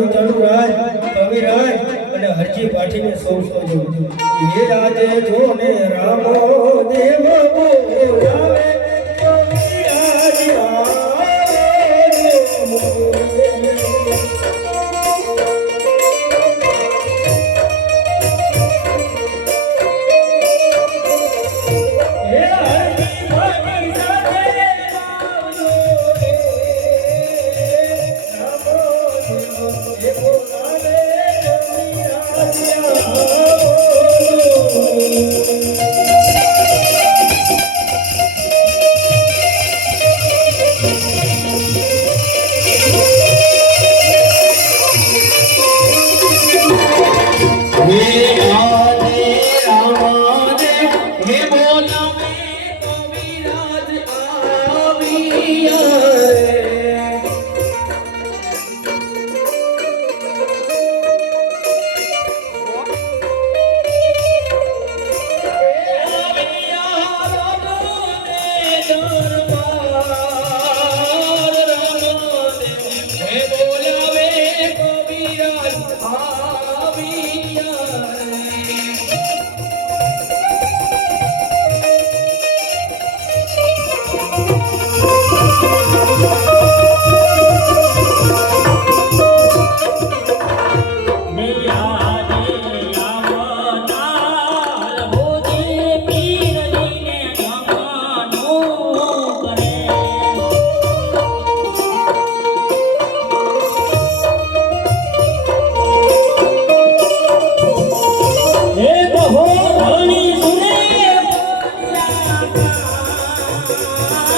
રણું ચાલુ રાજ કવિરાજ અને હરજી પાઠીને સૌ સોજો. એ રાજે જો ને રામો, દેવ બોલાવે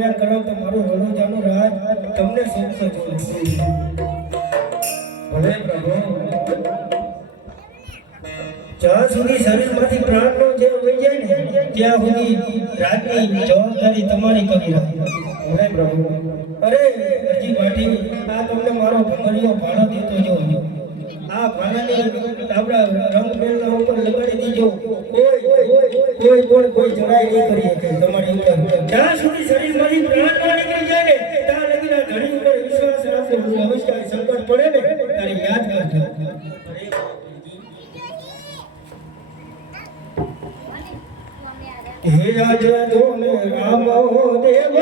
મારે કરો તો મારું વડોદરાનું રાજ તમને સંતો ભલે પ્રભુ. જ્યાં સુધી શરીરમાંથી પ્રાણનો જે વહી જાય ને, ત્યાં સુધી રાજની જવાબદારી તમારી કવિરાજ ભલે પ્રભુ. અરે, હજી માટી આ તમને મારો ભંગરીયો ભાડો દેતો જો આ ભાડાની આપણા રંગમેળના ઉપર લગાડી દીજો. કોઈ કોઈ કોઈ કોઈ જણાય નહીં કરી શકે. તમારી જ્યાં સુધી શરીરમાંથી પ્રાણ ના નીકળી જાય ને, ત્યાં લગી ના ધણી ઉપર વિશ્વાસ રાખો હું અવશ્ય સંકટ પડે ને, તારે યાદ કરજો હે રાજા, તો રામ દેવ